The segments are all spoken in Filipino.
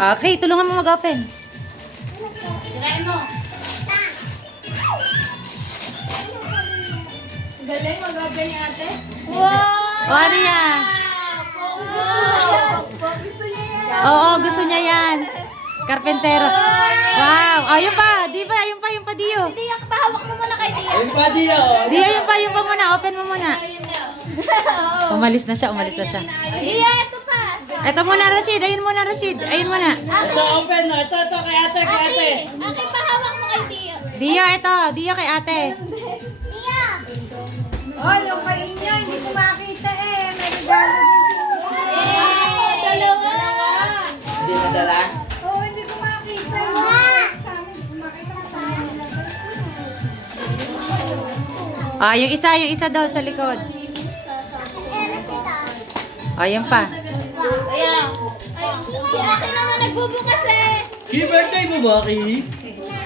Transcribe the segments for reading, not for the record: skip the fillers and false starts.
Okay, tulungan mo mag-open. Sirain mo. Galing mag-open ni ate. O, ano yan? Gusto niya yan. Oo, gusto niya yan. Karpentero. Wow. Oh, yun pa. Di ba? Yun pa, Dio. Hindi, hawak mo muna kay Tia. Ayun pa, Dio. Dio, yun pa muna. Open mo muna. Umalis na siya. Tia, ito pa. Ito muna, Rashid. Ayun muna, Rashid. Ayun muna. Ito, open na. Ito, kay ate, kay ate. Aki, pahawak mo kay Tia. Dio, ito. Dio kay ate. Tia! Oh, yung kay inyo, hindi ko makita eh. May regalo din sila. Dalawa. Hindi nadala. Oh, hindi ko makita. Sa amin, makita ko sa amin. Ah, yung isa daw sa likod. Ah, yun pa. Ayan. Si Aki naman nagbubukas eh. Happy birthday mo ba, Aki?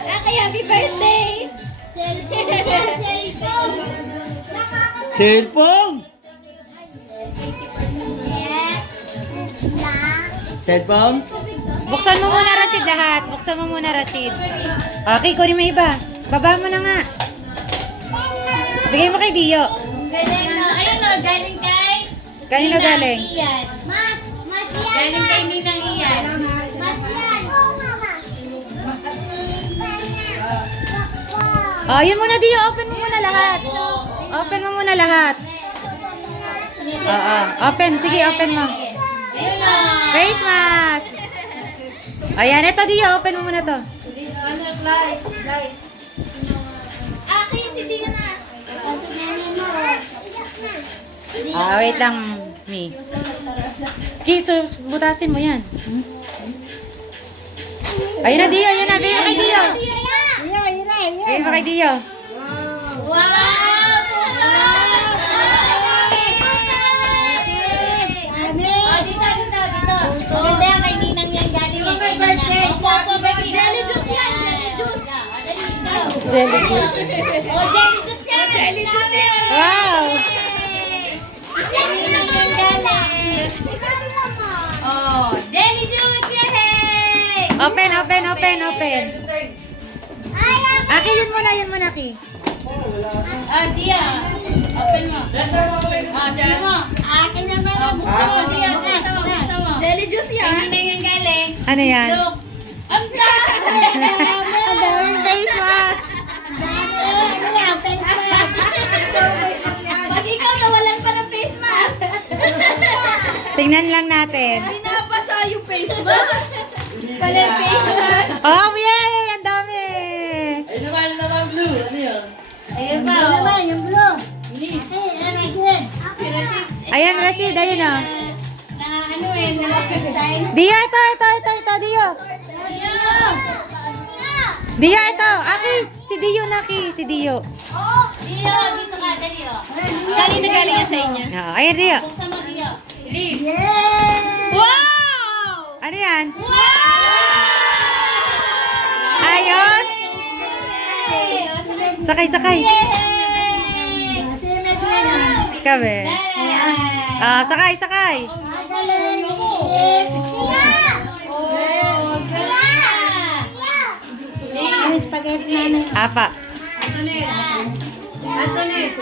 Aki, happy birthday. Cellphone! Cellphone? Buksan mo muna, Rashid, lahat. Buksan mo muna, Rashid. Okay, kunin mo iba. Baba mo na nga. Bigay mo kay Dio. Galing na. Ayun o, galing kay... Kanino Ninang galing? Ian. Mas yan. Galing kay Ninang Ian. Mas yan. Oh, mama. Oh, yun muna, Dio. Open mo muna lahat. Open mo muna lahat. Oo. Open. Sige, open mo. Ayun o. Face mask. Ayan, ito, Dio. Open mo muna to. Aki, si Tia na. Ah, wait lang, Mi. Kiso, butasin mo yan. Ayun na, Dio. Ayun na. Bigay mo kay Dio. Bigay mo kay Dio. Wow! Dito. Maganda yan kay Ninang yan galing. Happy birthday. Opo, baby. Jelly juice yan, jelly juice. Jelly juice. Oh, jelly juice yan. Jelly juice yan. Wow! Kay Ninang yan galing. Oh, jelly juice yan. Open. Aki, yun muna, Ki. Ah, Tia. Open mo. Ah, Tia mo. Akin naman. Buksan mo, Tia. Buksan mo. Jelly juice Kay yan. Ninang yan galing. Ano yan? Look. Ang dami. Ang daming face mask. Pag ikaw nawalan pa ng face mask. Tingnan lang natin. Pinapasa yung face mask. Pala yung face mask. Oh, yay! Ang dami! Ayun naman, blue. Ano yun? Ayun pa. Oh. Yung blue. Si Rashid. Ayan, Rashid. Ayun o. Na ano eh. Na-sign. Dio, ito, Dio. Dio, ito. Aki, si Dio na, Ki. Si Dio. Dio, dito ka. Dali oh. Kanina galing yan sa inyo. Oo, ayan, Dio. Buksan mo, Dio. Release. Wow! Ano yan? Ayos! Sakay. Kami. Ah, sakay. Apa. Anthony.